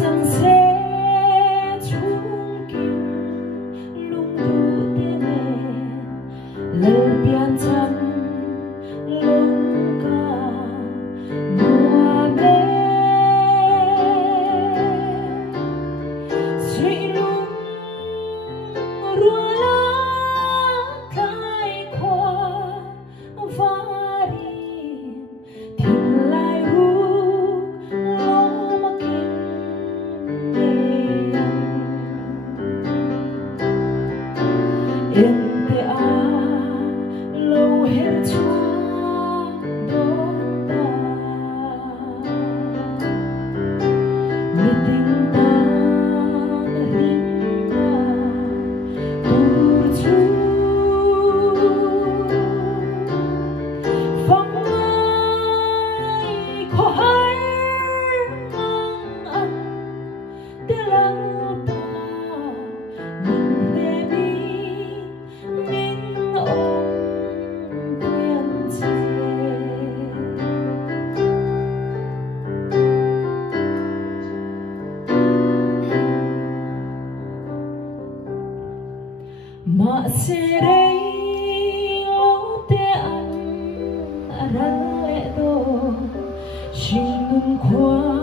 chẳng sẽ chung kinh lung đủ tên nền lời biên chăm lung ca mùa mê suy lung rùa lá khai khoa và riêng thình lại rút lo mà kinh yên te a lâu hết cho đôi ta người tình ta hình ta tu chú phong ai khó hay ngang ăn te lao ta mình về mình ôm tiền mà sẽ đây lỗ te ăn ra lẽ đồ xin ngừng qua